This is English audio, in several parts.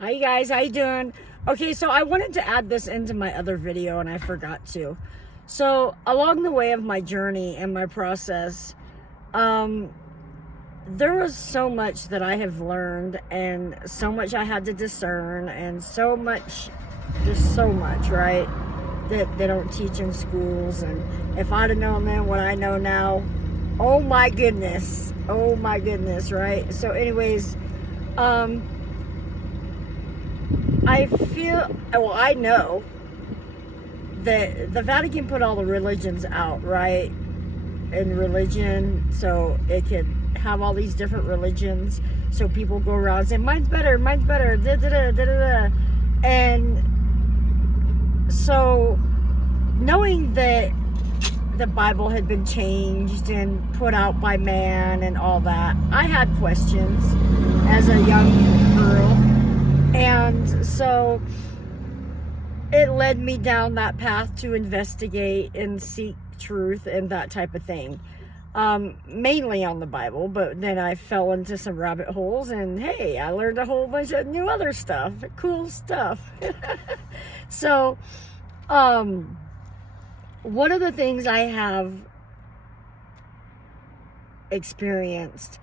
Hi guys, how you doing? Okay, so I wanted to add this into my other video and I forgot to. So along the way of my journey and my process, there was so much that I have learned and so much I had to discern and so much, just so much, right? That they don't teach in schools. And if I'd have known then what I know now, oh my goodness, right? So anyways, I know that the Vatican put all the religions out, right? In religion, so it could have all these different religions, so people go around saying, mine's better, da da da da da. And so, knowing that the Bible had been changed and put out by man and all that, I had questions as a young girl. And so it led me down that path to investigate and seek truth and that type of thing. Mainly on the Bible, but then I fell into some rabbit holes and hey, I learned a whole bunch of new other stuff, cool stuff. So, one of the things I have experienced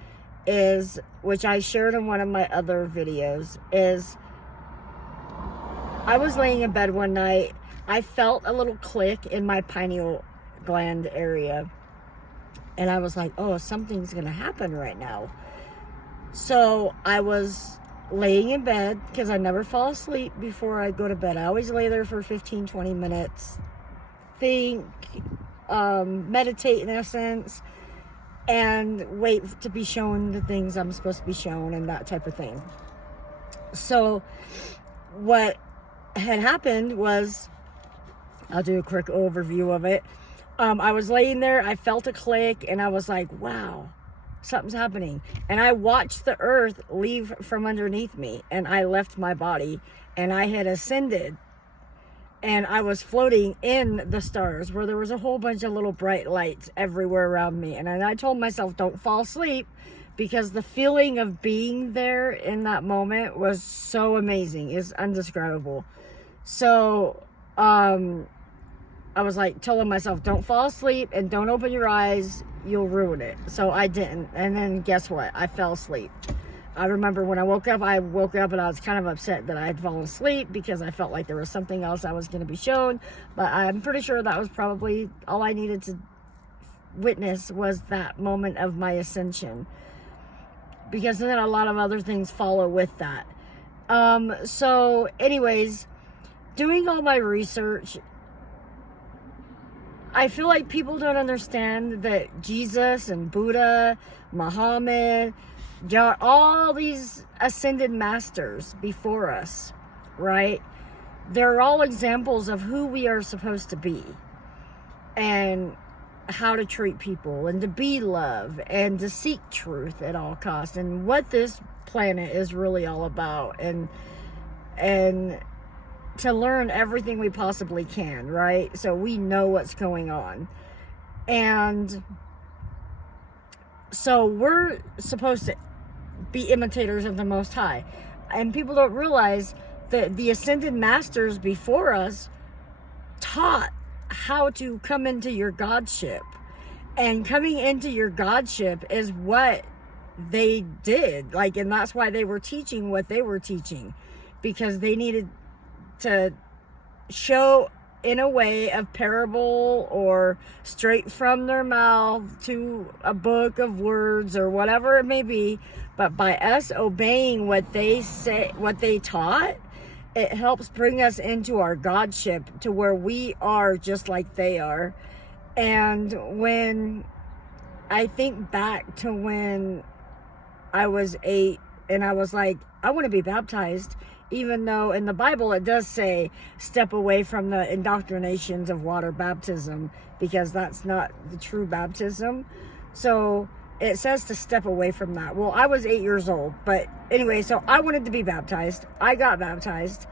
is, which I shared in one of my other videos, is I was laying in bed one night. I felt a little click in my pineal gland area. And I was like, oh, something's going to happen right now. So I was laying in bed because I never fall asleep before I go to bed. I always lay there for 15, 20 minutes. Think, meditate in essence, and wait to be shown the things I'm supposed to be shown and that type of thing. So what had happened was, I'll do a quick overview of it. I was laying there, I felt a click, and I was like, wow, something's happening. And I watched the earth leave from underneath me, and I left my body, and I had ascended, and I was floating in the stars, where there was a whole bunch of little bright lights everywhere around me. And I told myself, don't fall asleep, because the feeling of being there in that moment was so amazing. It's indescribable. So, I was like telling myself, don't fall asleep and don't open your eyes, you'll ruin it. So I didn't. And then guess what? I fell asleep. I remember when I woke up and I was kind of upset that I had fallen asleep because I felt like there was something else I was going to be shown. But I'm pretty sure that was probably all I needed to witness, was that moment of my ascension. Because then a lot of other things follow with that. So anyways, doing all my research, I feel like people don't understand that Jesus and Buddha, Mohammad, all these ascended masters before us, right? They're all examples of who we are supposed to be and how to treat people and to be love and to seek truth at all costs and what this planet is really all about, and to learn everything we possibly can, right? So we know what's going on. And so we're supposed to be imitators of the Most High. And people don't realize that the ascended masters before us taught how to come into your godship. And coming into your godship is what they did. Like, and that's why they were teaching what they were teaching. Because they needed to show in a way of parable or straight from their mouth to a book of words or whatever it may be. But by us obeying what they say, what they taught, it helps bring us into our godship to where we are just like they are. And when I think back to when I was 8 and I was like, I want to be baptized, even though in the Bible it does say step away from the indoctrinations of water baptism, because that's not the true baptism. So it says to step away from that. Well, I was 8 years old, but anyway, so I wanted to be baptized. I got baptized,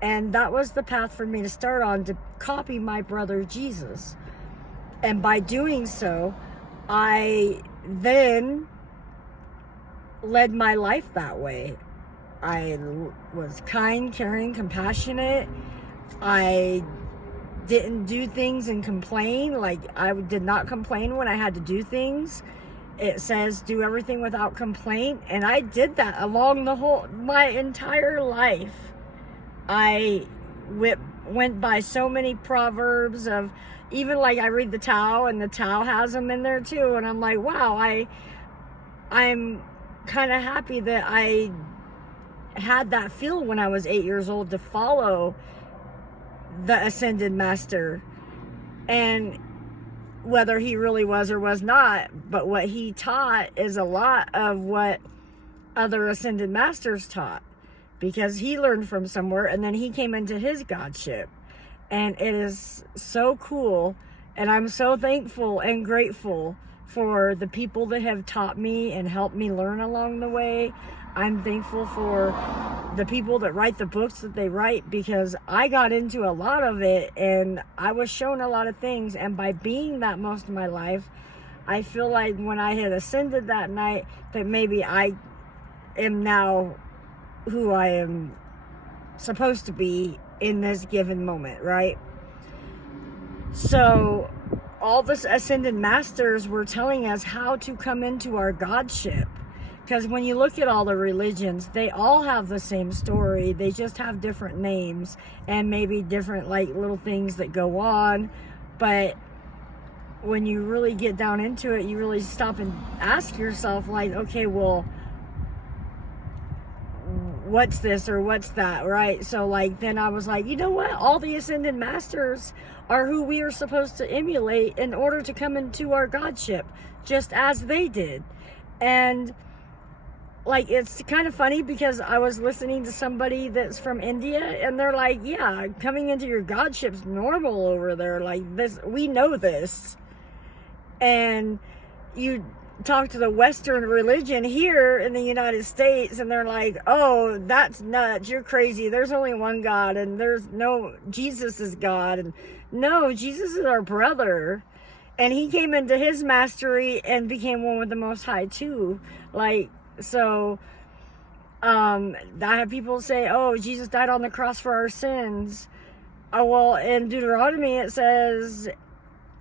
and that was the path for me to start on, to copy my brother Jesus. And by doing so, I then led my life that way. I was kind, caring, compassionate. I didn't do things and complain. Like, I did not complain when I had to do things. It says do everything without complaint, and I did that along my entire life. I went by so many proverbs of, even like I read the Tao, and the Tao has them in there too, and I'm like, wow, I'm kind of happy that I had that feel when I was 8 years old to follow the Ascended Master, and whether he really was or was not, but what he taught is a lot of what other Ascended Masters taught, because he learned from somewhere and then he came into his godship. And it is so cool, and I'm so thankful and grateful for the people that have taught me and helped me learn along the way. I'm thankful for the people that write the books that they write, because I got into a lot of it and I was shown a lot of things, and by being that most of my life, I feel like when I had ascended that night, that maybe I am now who I am supposed to be in this given moment, right? So all the Ascended Masters were telling us how to come into our godship. Because when you look at all the religions, they all have the same story. They just have different names and maybe different like little things that go on. But when you really get down into it, you really stop and ask yourself, like, okay, well, what's this or what's that, right? So like then I was like, you know what? All the Ascended Masters are who we are supposed to emulate in order to come into our godship, just as they did. And like, it's kind of funny because I was listening to somebody that's from India, and they're like, yeah, coming into your godship's normal over there. Like, this, we know this. And you talk to the Western religion here in the United States, and they're like, oh, that's nuts. You're crazy. There's only one God, and there's no, Jesus is God. And no, Jesus is our brother. And he came into his mastery and became one with the Most High too. Like, so I have people say, oh, Jesus died on the cross for our sins. Oh, well, in Deuteronomy it says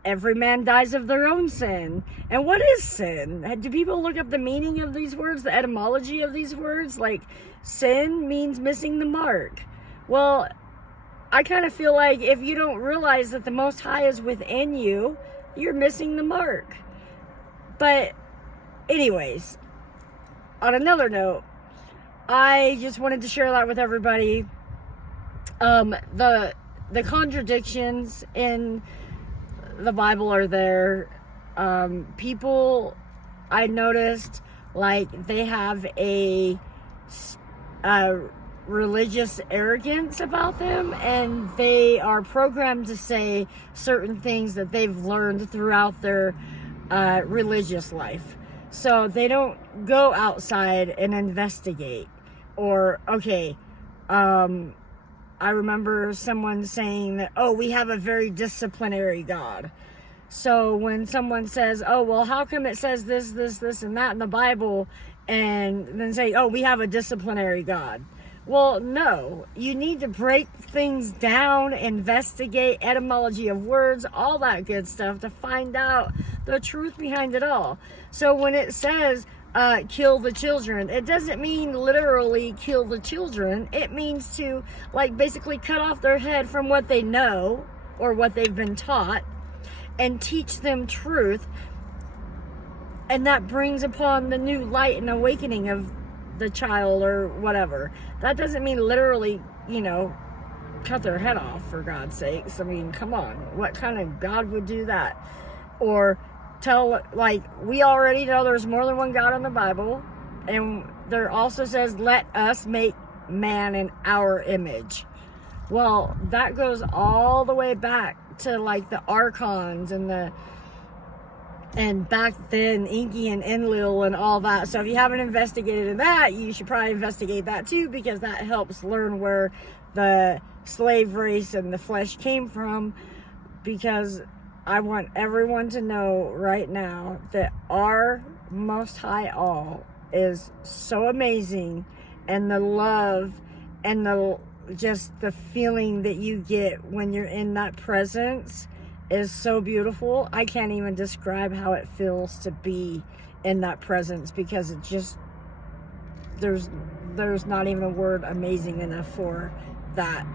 every man dies of their own sin. And what is sin? Do people look up the meaning of these words, the etymology of these words? Like, sin means missing the mark. Well, I kind of feel like if you don't realize that the Most High is within you, you're missing the mark. But anyways, on another note, I just wanted to share that with everybody. The contradictions in the Bible are there. People, I noticed, like, they have a religious arrogance about them, and they are programmed to say certain things that they've learned throughout their religious life. So they don't go outside and investigate. Or, okay, I remember someone saying that, oh, we have a very disciplinary God. So when someone says, oh, well, how come it says this, this, this, and that in the Bible, and then say, oh, we have a disciplinary God. Well, no, you need to break things down, investigate etymology of words, all that good stuff to find out the truth behind it all. So when it says, kill the children, it doesn't mean literally kill the children. It means to, like, basically cut off their head from what they know or what they've been taught and teach them truth. And that brings upon the new light and awakening of the child or whatever. That doesn't mean literally, you know, cut their head off, for God's sakes. I mean, come on. What kind of God would do that? Or tell, like, we already know there's more than one God in the Bible. And there also says, let us make man in our image. Well, that goes all the way back to, like, the archons and back then, Enki and Enlil and all that. So if you haven't investigated in that, you should probably investigate that too, because that helps learn where the slave race and the flesh came from. Because I want everyone to know right now that our Most High All is so amazing and the love and just the feeling that you get when you're in that presence is so beautiful. I can't even describe how it feels to be in that presence, because it just, there's not even a word amazing enough for that.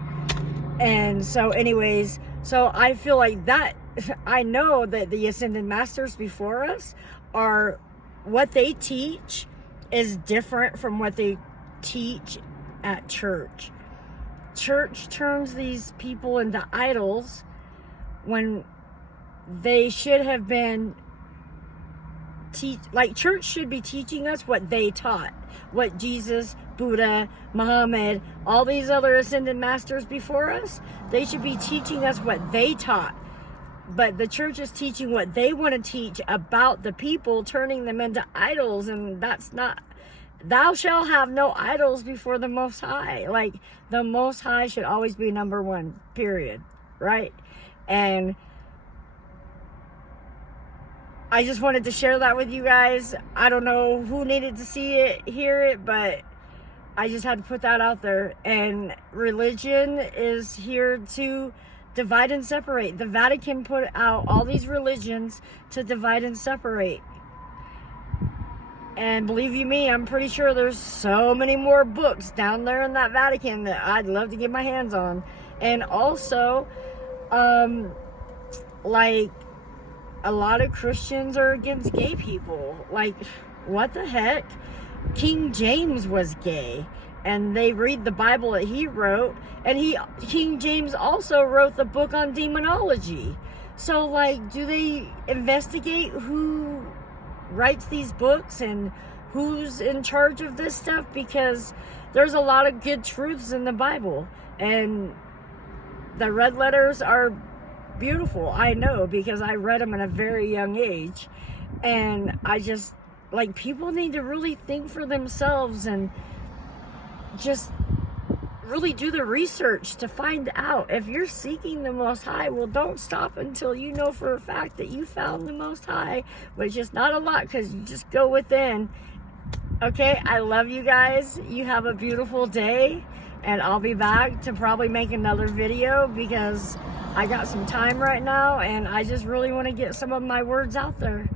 And so anyways, so I feel like that, I know that the ascended masters before us are, what they teach is different from what they teach at church. Church turns these people into idols when they should have been like, church should be teaching us what they taught, what Jesus, Buddha, Mohammad, all these other ascended masters before us, they should be teaching us what they taught. But the church is teaching what they want to teach about the people, turning them into idols, and that's not, thou shalt have no idols before the Most High. Like, the Most High should always be number one, period, right? And I just wanted to share that with you guys. I don't know who needed to see it, hear it, but I just had to put that out there. And religion is here to divide and separate. The Vatican put out all these religions to divide and separate. And believe you me, I'm pretty sure there's so many more books down there in that Vatican that I'd love to get my hands on. And also, like, a lot of Christians are against gay people. Like, what the heck? King James was gay, and they read the Bible that he wrote, and King James also wrote the book on demonology. So, like, do they investigate who writes these books and who's in charge of this stuff? Because there's a lot of good truths in the Bible, and the red letters are beautiful. I know, because I read them at a very young age. And I just, like, people need to really think for themselves and just really do the research to find out. If you're seeking the Most High, well, don't stop until you know for a fact that you found the Most High, which is not a lot, because you just go within. Okay, I love you guys. You have a beautiful day, and I'll be back to probably make another video, because I got some time right now, and I just really want to get some of my words out there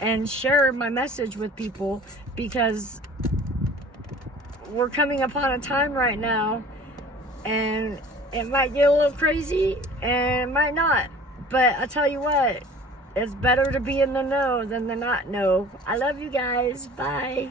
and share my message with people, because we're coming upon a time right now, and it might get a little crazy and it might not, but I tell you what, it's better to be in the know than to not know. I love you guys. Bye.